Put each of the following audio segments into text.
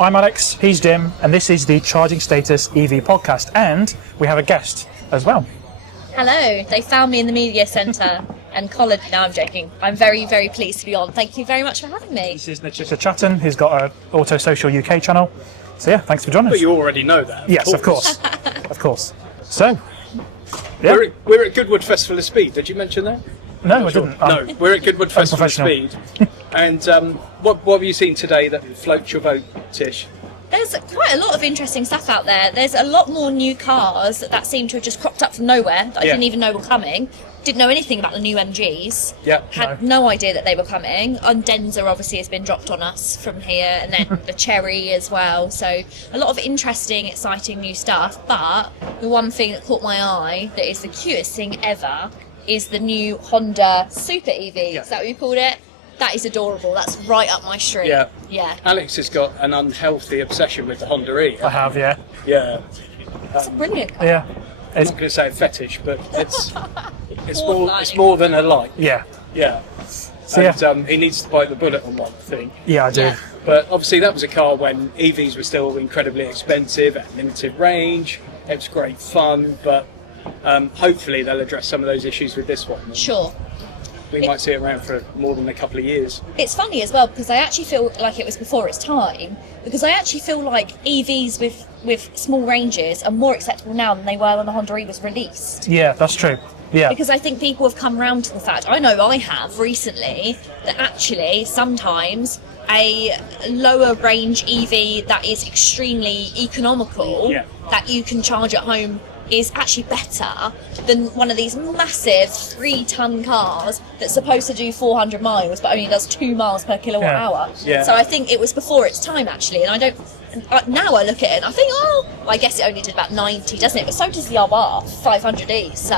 I'm Alex, he's Jim, and this is the Charging Status EV podcast, and we have a guest as well. Hello, they found me in the media centre and collared. No, I'm joking. I'm very, very pleased to be on. Thank you very much for having me. This is Natisha Chatten, who's got an Auto Social UK channel. So yeah, thanks for joining us. But you already know that. Yes, of course. Of course. So, yeah. We're at Goodwood Festival of Speed. Did you mention that? No, I didn't. No, we're at Goodwood Festival of Speed. And what have you seen today that floats your boat, Tish? There's quite a lot of interesting stuff out there. There's a lot more new cars that seem to have just cropped up from nowhere that I didn't even know were coming. Didn't know anything about the new MGs. Yeah. Had no idea that they were coming. Undenza obviously has been dropped on us from here, and then the Cherry as well. So a lot of interesting, exciting new stuff. But the one thing that caught my eye that is the cutest thing ever is the new Honda Super EV. Yeah. Is that what you called it? That is adorable. That's right up my street. Yeah. Yeah. Alex has got an unhealthy obsession with the Honda E. I have, yeah. Yeah. It's a brilliant car. Yeah. I'm not going to say a fetish, but it's Borderline. more than a like. Yeah. Yeah. So, And he needs to bite the bullet on one thing. Yeah, I do. Yeah. But obviously that was a car when EVs were still incredibly expensive, at limited range. It was great fun, but hopefully they'll address some of those issues with this one. Sure. We might see it around for more than a couple of years. It's funny as well because I actually feel like it was before its time, because I actually feel like EVs with small ranges are more acceptable now than they were when the Honda E was released. Yeah, that's true. Yeah. Because I think people have come round to the fact, I know I have recently, that actually sometimes a lower range EV that is extremely economical, that you can charge at home, is actually better than one of these massive 3-ton cars that's supposed to do 400 miles but only does 2 miles per kilowatt hour. Yeah. So I think it was before its time actually, and now I look at it and I think, well, I guess it only did about 90, doesn't it? But so does the R 500e, so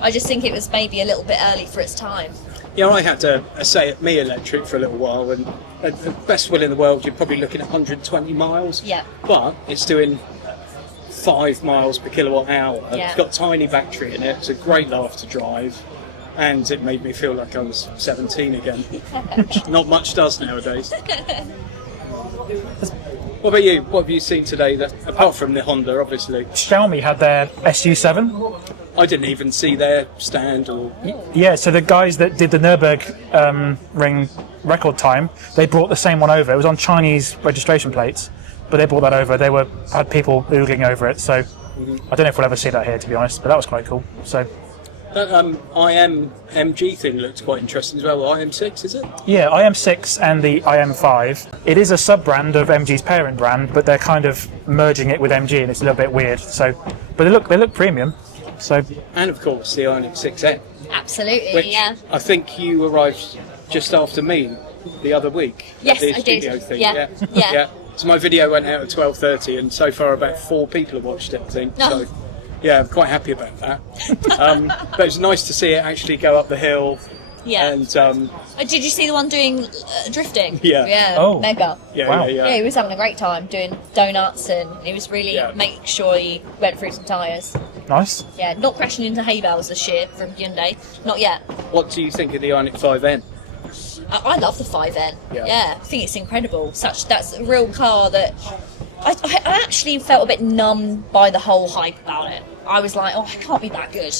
I just think it was maybe a little bit early for its time. Yeah, I had a say at Me Electric for a little while, and at the best will in the world, you're probably looking at 120 miles. Yeah. But it's doing 5 miles per kilowatt hour. Yeah. It's got a tiny battery in it. It's a great laugh to drive, and it made me feel like I was 17 again. Which not much does nowadays. What about you? What have you seen today that, apart from the Honda, obviously? Xiaomi had their SU7. I didn't even see their stand or... Yeah, so the guys that did the Nürburgring record time, they brought the same one over. It was on Chinese registration plates, but they brought that over. They had people oogling over it, so I don't know if we'll ever see that here, to be honest, but that was quite cool. So That IM-MG thing looked quite interesting as well. IM6, is it? yeah, IM6 and the IM5. It is a sub-brand of MG's parent brand, but they're kind of merging it with MG, and it's a little bit weird. So, but they look premium. So, And of course the Ioniq 6N, Absolutely, which yeah. I think you arrived just after me the other week. Yes, at the I did. studio thing. Yeah. So my video went out at 12:30, and so far about 4 people have watched it, I think. Oh. So yeah, I'm quite happy about that. But it's nice to see it actually go up the hill. Yeah. And Did you see the one doing drifting? Yeah. Yeah, Oh. mega. Wow. Yeah, he was having a great time doing donuts, and he was really making sure he went through some tyres. nice. Yeah, not crashing into hay bales this year from Hyundai. Not yet. What do you think of the Ioniq 5N? I love the 5N. Yeah. I think it's incredible. That's a real car that I actually felt a bit numb by the whole hype about it. I was like, oh, it can't be that good.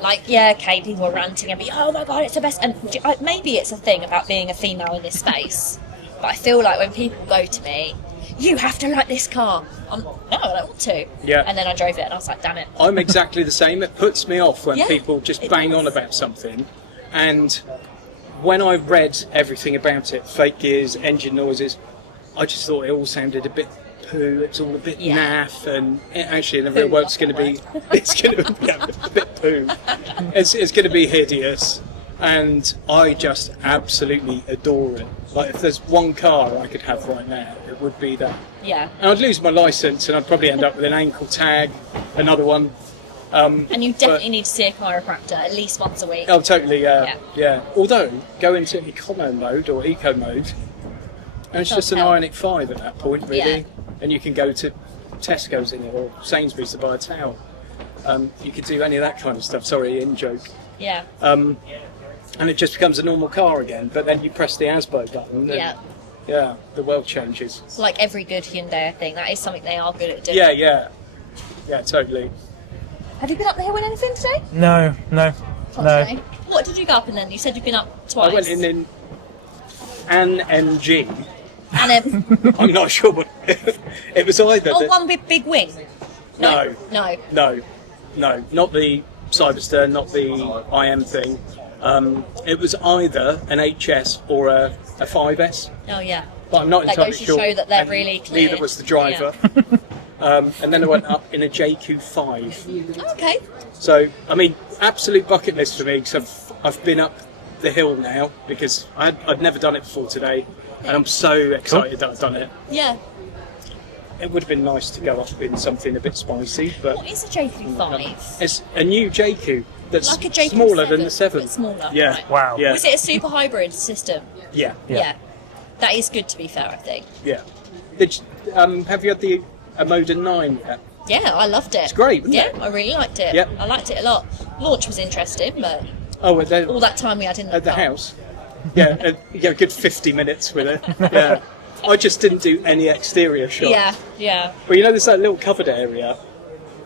Like, yeah, okay, people were ranting and be, oh my god, it's the best. And maybe it's a thing about being a female in this space, but I feel like when people go to me, you have to like this car. No, I don't want to. Yeah. And then I drove it and I was like, damn it. I'm exactly the same. It puts me off when Yeah, people just it bang does. on about something. And when I read everything about it, fake gears, engine noises, I just thought it all sounded a bit poo. It's all a bit naff, and actually in the real world it's going to be a bit poo. It's going to be hideous, and I just absolutely adore it. Like, if there's one car I could have right now, it would be that. Yeah. And I'd lose my licence, and I'd probably end up with an ankle tag, another one. And you definitely need to see a chiropractor at least once a week. Oh, totally, yeah. Although, go into econo mode or eco mode, and it's just an Ioniq 5 at that point, really. Yeah. And you can go to Tesco's in it or Sainsbury's to buy a towel. You could do any of that kind of stuff. Sorry, in joke. Yeah. And it just becomes a normal car again. But then you press the ASBO button. And Yeah, the world changes. It's like every good Hyundai, I think. That is something they are good at doing. Yeah, totally. Have you been up the hill in anything today? No. Not today. What did you go up in then? You said you've been up twice. I went in an MG. And then, I'm not sure what it was either. one big wing. No, No. not the Cyberster, not the IM thing. It was either an HS or a 5S, Oh yeah. but I'm not That entirely goes to sure. show that they're and really clear. Neither was the driver. And then I went up in a JQ5. Okay. So, I mean, absolute bucket list for me, because I've been up the hill now, because I'd never done it before today, and I'm so excited that I've done it. Yeah. It would have been nice to go up in something a bit spicy, but What is a JQ5? it's a new JQ that's Like a JQ7, smaller than the 7. but smaller, Yeah. right. Wow. Yeah. Was it a super hybrid system? Yeah. Yeah. That is good, to be fair, I think. Yeah. Have you had a Moda 9 yet? Yeah, I loved it. It's great, wasn't it? I really liked it. Yep. I liked it a lot. Launch was interesting, but Oh, all that time we had in at the car. house? Yeah, a good 50 minutes with it. Yeah. I just didn't do any exterior shots. Yeah. Well, you know, there's that little covered area.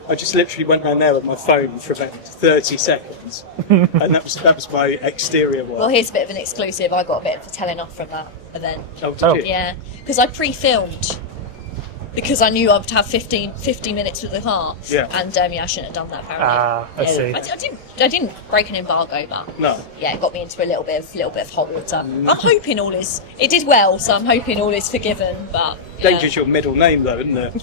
I just literally went around there with my phone for about 30 seconds, and that was my exterior work. Well, here's a bit of an exclusive. I got a bit of a telling off from that event. Oh, did Oh. you? Yeah, because I pre-filmed because I knew I would have 50 minutes with the car. Yeah. And I shouldn't have done that apparently. I see. I didn't break an embargo, but No. yeah, it got me into a little bit of hot water. I'm hoping it did well, so I'm hoping all is forgiven. But yeah. Danger's your middle name, though, isn't it?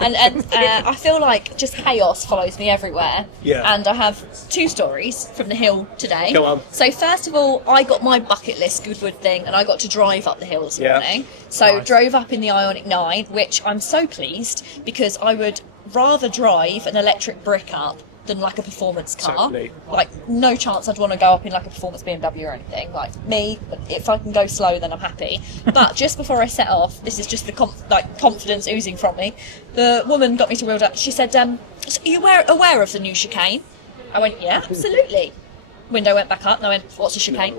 and I feel like just chaos follows me everywhere. Yeah. And I have 2 stories from the hill today. Go on. So first of all, I got my bucket list Goodwood thing, and I got to drive up the hill this Yeah. morning. So drove up in the Ioniq 9, which I'm so pleased because I would rather drive an electric brick up than like a performance car. Totally. Like no chance I'd want to go up in like a performance BMW or anything. Like me, if I can go slow, then I'm happy. But just before I set off, this is just the confidence oozing from me. The woman got me to wheel up. She said, "So are you aware of the new chicane?" I went, "Yeah, absolutely." Window went back up, and I went, "What's a chicane?"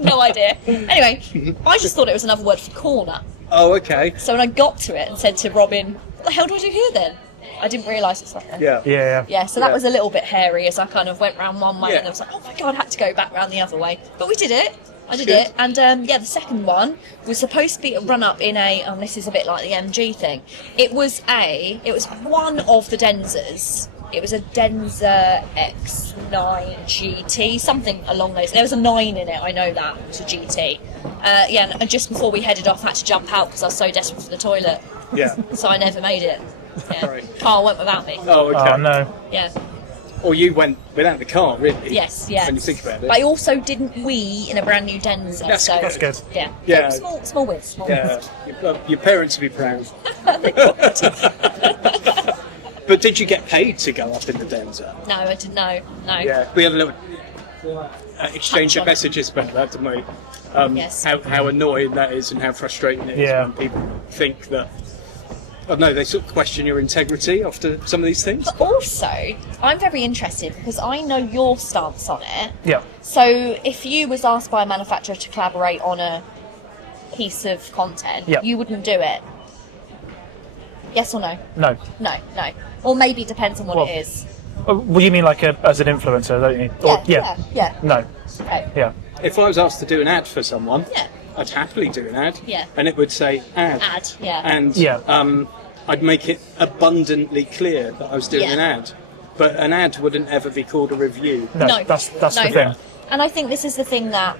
No idea. Anyway, I just thought it was another word for corner. Oh, okay. So when I got to it and said to Robin, "What the hell do I do here then?" I didn't realise it's like that. Yeah. Yeah. Yeah, so that Yeah. was a little bit hairy as I kind of went round one way Yeah. and I was like, oh my god, I had to go back round the other way. But we did it. I did Good. it. And the second one was supposed to be a run up in this is a bit like the MG thing. It was one of the Denzas. It was a Denza X9 GT, something along those. There was a 9 in it, I know that. It was a GT. And just before we headed off, I had to jump out because I was so desperate for the toilet. Yeah. So I never made it. Yeah. Right. Car went without me. Oh, okay. Oh no. Yeah. Or you went without the car, really. Yes. When you think about it. But I also didn't wee in a brand new Denza. That's so That's good. Yeah. Yeah. Small wins. Small Yeah. wins. Your parents would be proud. But did you get paid to go up in the Denza? No, I didn't know. No. Yeah. We had a little exchange Touch of on it. messages about that, didn't we? Yes. How annoying that is and how frustrating it is Yeah. when people think that. I don't know, they sort of question your integrity after some of these things. But also, I'm very interested because I know your stance on it. Yeah. So if you was asked by a manufacturer to collaborate on a piece of content, Yeah. you wouldn't do it. Yes or no? No. No. Or maybe it depends on what Well, it is. Well, you mean like as an influencer, don't you? Or, Yeah. No. Okay. Yeah. If I was asked to do an ad for someone, Yeah. I'd happily do an ad. Yeah. And it would say ad. Ad. Yeah. And Yeah. I'd make it abundantly clear that I was doing Yeah. an ad. But an ad wouldn't ever be called a review. No. No. That's No. the thing. And I think this is the thing that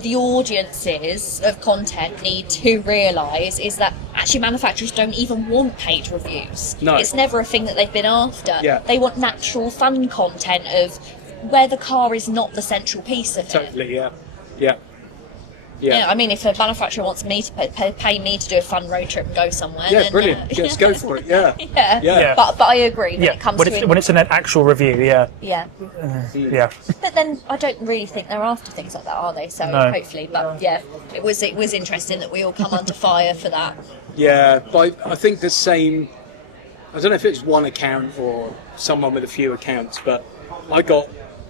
the audiences of content need to realise is that actually manufacturers don't even want paid reviews. No. It's never a thing that they've been after. Yeah. They want natural, fun content of where the car is not the central piece of it. Totally, yeah. Yeah. Yeah, Yeah. I mean, if a manufacturer wants me to pay me to do a fun road trip and go somewhere, Yeah, then, brilliant. Let's go for it, yeah. Yeah. Yeah. But I agree when Yeah. it comes When to it's, when it's an actual review, yeah. yeah. Yeah. But then I don't really think they're after things like that, are they? So No. hopefully, but yeah, it was interesting that we all come under fire for that. Yeah, but I think the same. I don't know if it's one account or someone with a few accounts, but I got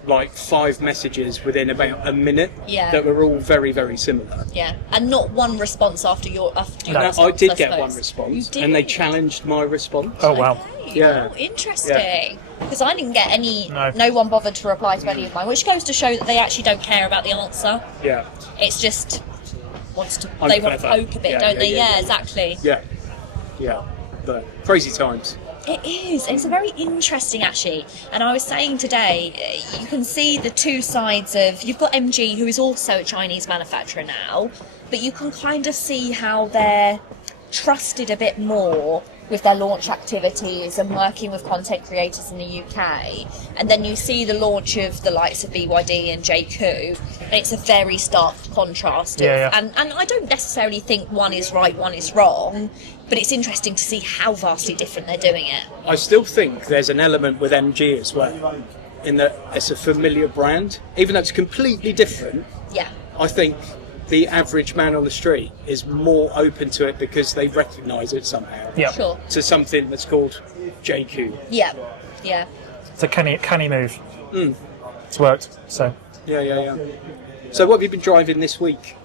like 5 messages within about a minute Yeah. that were all very, very similar. Yeah, and not one response after your No, response, I did get suppose. one response, You did? and they challenged my response. Oh wow. Okay. Yeah. Oh, interesting. Because I didn't get any. No. No one bothered to reply to any of mine, which goes to show that they actually don't care about the answer. Yeah. It's just I'm they want to clever. poke a bit, Yeah, don't yeah, they? yeah, yeah. Exactly. Yeah. Yeah. The crazy times. It is. It's very interesting, actually. And I was saying today, you can see the two sides of. You've got MG, who is also a Chinese manufacturer now, but you can kind of see how they're trusted a bit more with their launch activities and working with content creators in the UK. And then you see the launch of the likes of BYD and JQ. And it's a very stark contrast. Yeah. And I don't necessarily think one is right, one is wrong, but it's interesting to see how vastly different they're doing it. I still think there's an element with MG as well, in that it's a familiar brand. Even though it's completely different, Yeah. I think the average man on the street is more open to it because they recognise it somehow. Yeah. Sure. To something that's called JQ. Yeah. Yeah. It's a canny move. Mm. It's worked. So Yeah. So what have you been driving this week?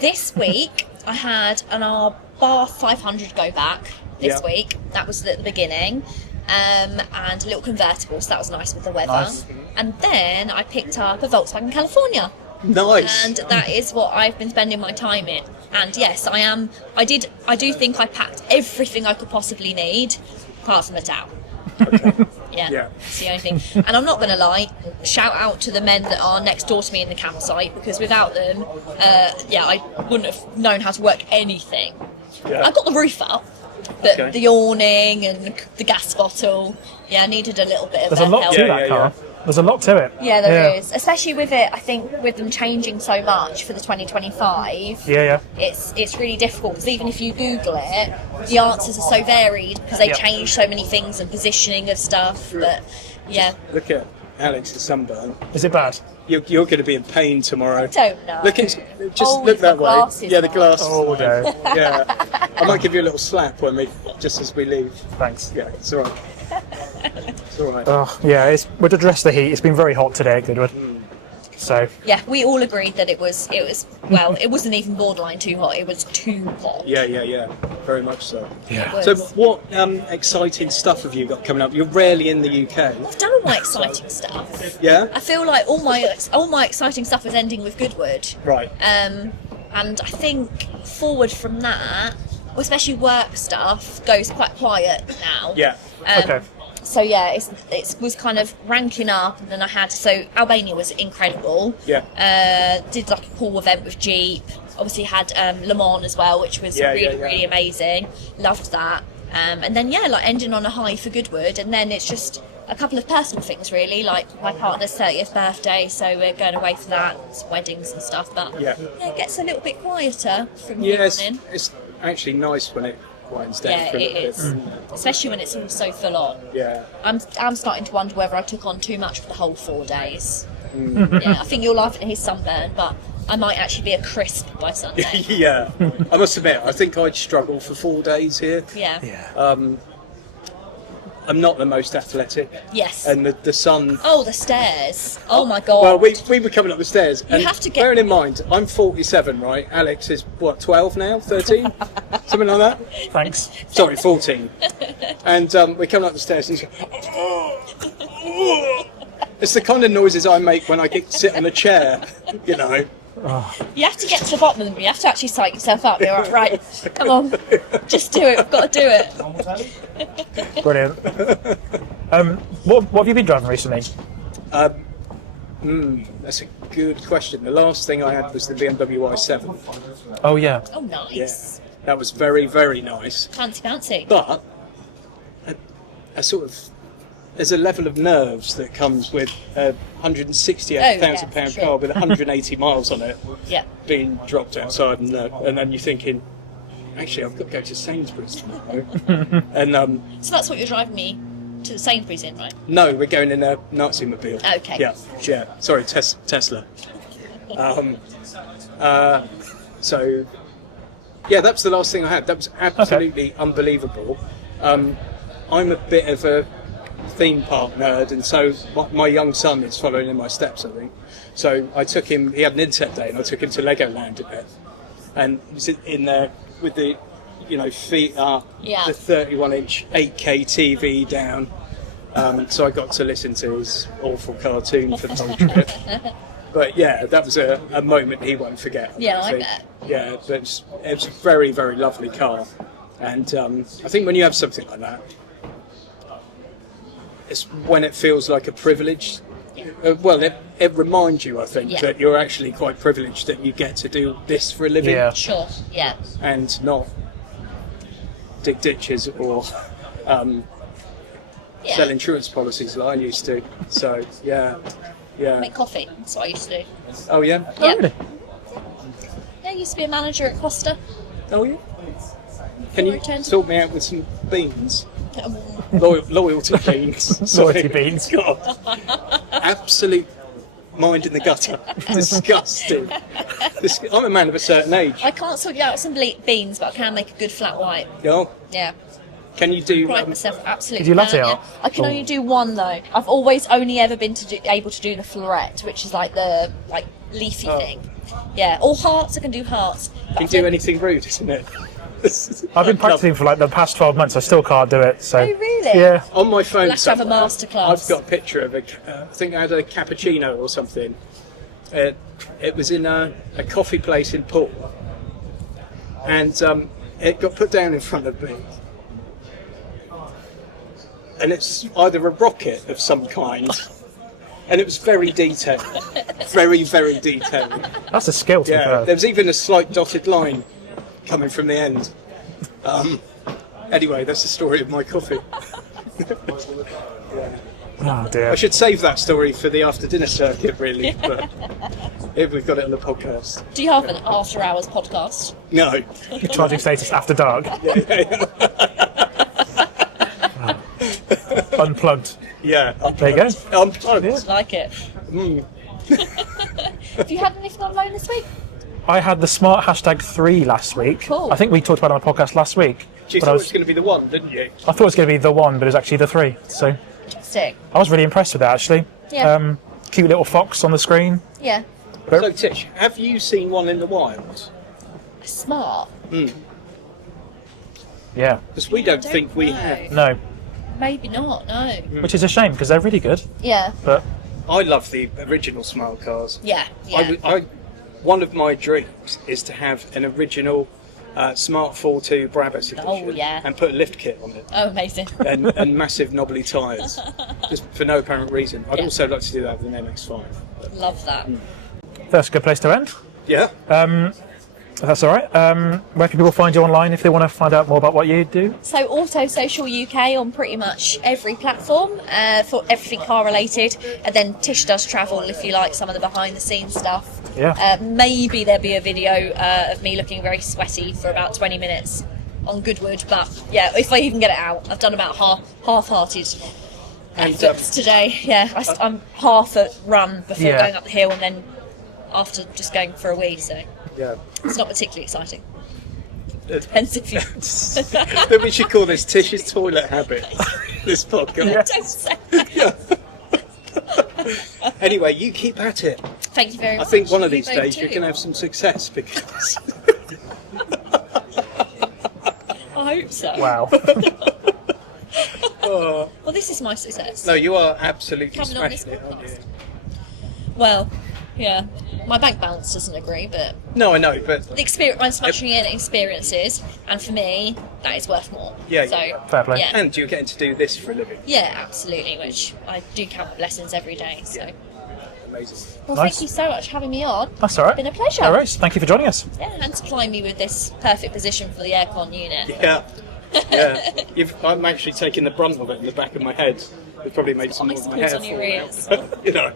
This week, I had an R 500 go back this Yeah. week. That was at the beginning. And a little convertible, so that was nice with the weather. Nice. And then I picked up a Volkswagen California. Nice. And that is what I've been spending my time in. And yes, I do think I packed everything I could possibly need, apart from a towel. Yeah, Yeah. that's the only thing. And I'm not going to lie, shout out to the men that are next door to me in the campsite, because without them, I wouldn't have known how to work anything. Yeah. I got the roof up, but Okay. the awning and the gas bottle, I needed a little bit of there's a lot help. to that car. There's a lot to it. Yeah, there is. Especially with it, I think, with them changing so much for the 2025, Yeah. it's really difficult, because even if you Google it, the answers are so varied because they Yep. change so many things and positioning of stuff. But yeah, Look at Alex's sunburn. Is it bad? You're going to be in pain tomorrow. don't know. Look at just Oh, look you've that got way. glasses Yeah, the on. glasses. Oh no. Yeah. I might give you a little slap just as we leave. Thanks. Yeah, it's all right. It's all right. Oh yeah. We're to address the heat. It's been very hot today at Goodwood. So Yeah, we all agreed that it was well, it wasn't even borderline too hot. It was too hot. Yeah. Very much so. yeah. It So was. what exciting stuff have you got coming up? You're rarely in the UK. I've done all my exciting stuff. Yeah? I feel like all my exciting stuff is ending with Goodwood. Right. And I think forward from that, especially work stuff, goes quite quiet now. Yeah. Okay. So yeah, it was kind of ranking up, and then I had Albania was incredible. Yeah. Did like a cool event with Jeep. Obviously had Le Mans as well, which was really amazing. Loved that. And then like ending on a high for Goodwood, and then it's just a couple of personal things really, like my partner's 30th birthday, so we're going away for that, some weddings and stuff. But Yeah. it gets a little bit quieter from the Yeah, evening. it's actually nice when it winds down Yeah, for a it little bit. is, especially when it's all so full on. Yeah. I'm starting to wonder whether I took on too much for the whole 4 days. Mm. Yeah, I think you're laughing at his sunburn, but I might actually be a crisp by Sunday. Yeah. I must admit, I think I'd struggle for 4 days here. Yeah. Yeah. I'm not the most athletic. Yes. And the sun. Oh, the stairs. Oh my god. Well, we were coming up the stairs. You and have to get- bearing in mind, I'm 47, right? Alex is, what, 12 now? 13? Something like that? Thanks. Sorry, 14. And we're coming up the stairs and he's it's the kind of noises I make when I sit on a chair, you know. You have to get to the bottom of them. You have to actually psych yourself up. You're like, right, come on, just do it. We've got to do it. Brilliant. What have you been driving recently? That's a good question. The last thing I had was the BMW i7. Oh yeah. Oh, nice. That was very, very nice. Fancy. But a sort of, there's a level of nerves that comes with a £168,000 sure. car with 180 miles on it Yeah. being dropped outside, and then you're thinking, actually, I've got to go to Sainsbury's tomorrow. And So that's what you're driving me to the Sainsbury's in, right? no, we're going in a Nazi-mobile. Okay. Yeah. Sorry, Tesla. So, yeah, that's the last thing I had. That was absolutely unbelievable. I'm a bit of a theme park nerd, and so my young son is following in my steps, I think. So I took him. He had an inset day, and I took him to Legoland a bit, and he was in there with the, feet up, the 31-inch 8K TV down. So I got to listen to his awful cartoon for the whole trip. But yeah, that was a moment he won't forget. Yeah, I bet. Yeah, but it was a very, very lovely car. And I think when you have something like that, it's when it feels like a privilege. Well, it reminds you, I think, that you're actually quite privileged that you get to do this for a living. Yeah. Sure, yeah. And not dig ditches or sell insurance policies like I used to. So, yeah. Make coffee, that's what I used to do. Oh, yeah? Oh, really? Yeah, I used to be a manager at Costa. Oh, yeah? Can you sort me out with some beans? Loyalty beans. Loyalty beans. God. Absolute mind in the gutter. Disgusting. I'm a man of a certain age. I can't sort you out some beans, but I can make a good flat white. Yeah. Yeah. Can you do... Pride myself, absolutely. Could you latte can, art? I can only do one though. I've always only ever been able to do the floret, which is like the leafy thing. Yeah, or hearts. I can do hearts. Can you do anything rude, isn't it? I've been practicing for the past 12 months. I still can't do it. So. Oh really? Yeah. On my phone, Let's have a masterclass. I've got a picture of I think I had a cappuccino or something. It was in a coffee place in Port, and it got put down in front of me. And it's either a rocket of some kind, and it was very detailed, very, very detailed. That's a skill to be fair. There was even a slight dotted line coming from the end. Anyway, that's the story of my coffee. Oh dear. I should save that story for the after dinner circuit, really. But if we've got it on the podcast. Do you have an after hours podcast? No. Charging status after dark. Unplugged. Yeah. There you go. Unplugged. Yeah. Like it. Have you had anything on loan this week? I had the smart #3 last week. Cool. I think we talked about it on the podcast last week. You but thought it was going to be the one, didn't you? I thought it was going to be the 1, but it was actually the 3. So Interesting. I was really impressed with that actually. Yeah. Cute little fox on the screen. Yeah. So, Tish, have you seen one in the wild? Smart. Yeah. Because we don't think we know. have. No. Maybe not. No. Which is a shame because they're really good. Yeah. But I love the original smart cars. Yeah. Yeah. One of my dreams is to have an original Smart 42 Brabus edition. Oh, yeah. And put a lift kit on it. Oh, amazing. and massive knobbly tyres. Just for no apparent reason. I'd Yeah. also like to do that with an MX-5. But, Love that. that's a good place to end. yeah. If that's all right. Where can people find you online if they want to find out more about what you do? So Auto Social UK on pretty much every platform for everything car related, and then Tish does travel if you like some of the behind the scenes stuff. Yeah. Maybe there'll be a video of me looking very sweaty for about 20 minutes on Goodwood, but yeah, if I even get it out, I've done about half-hearted efforts today. Yeah, I'm half a run before going up the hill, and then after just going for a wee. So. Yeah. It's not particularly exciting. Depends if you... Then we should call this Tish's toilet habit. This podcast. Don't say. Anyway, you keep at it. Thank you very much. I think one of these You both days too. you're going to have some success because. I hope so. Wow. Oh. Well, this is my success. No, you are absolutely Coming on this smashing it, aren't you? Well, yeah. My bank balance doesn't agree, but No, I know, but the experience, I'm smashing in experiences, and for me, that is worth more. Yeah, So, yeah. Fair play. Yeah. and you're getting to do this for a living. Yeah, absolutely. Which I do count my blessings every day. So, Amazing. well, Nice. thank you so much for having me on. That's all right. It's been a pleasure. No worries. Thank you for joining us. Yeah, and supplying me with this perfect position for the aircon unit. Yeah. Yeah. I'm actually taking the brunt of it in the back of my head. It probably made some I more of my suppose hair on your fall ears. out. You know.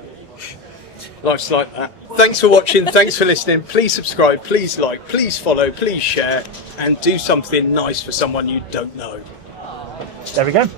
Life's like that. Thanks for watching, thanks for listening. Please subscribe, please like, please follow, please share, and do something nice for someone you don't know. There we go.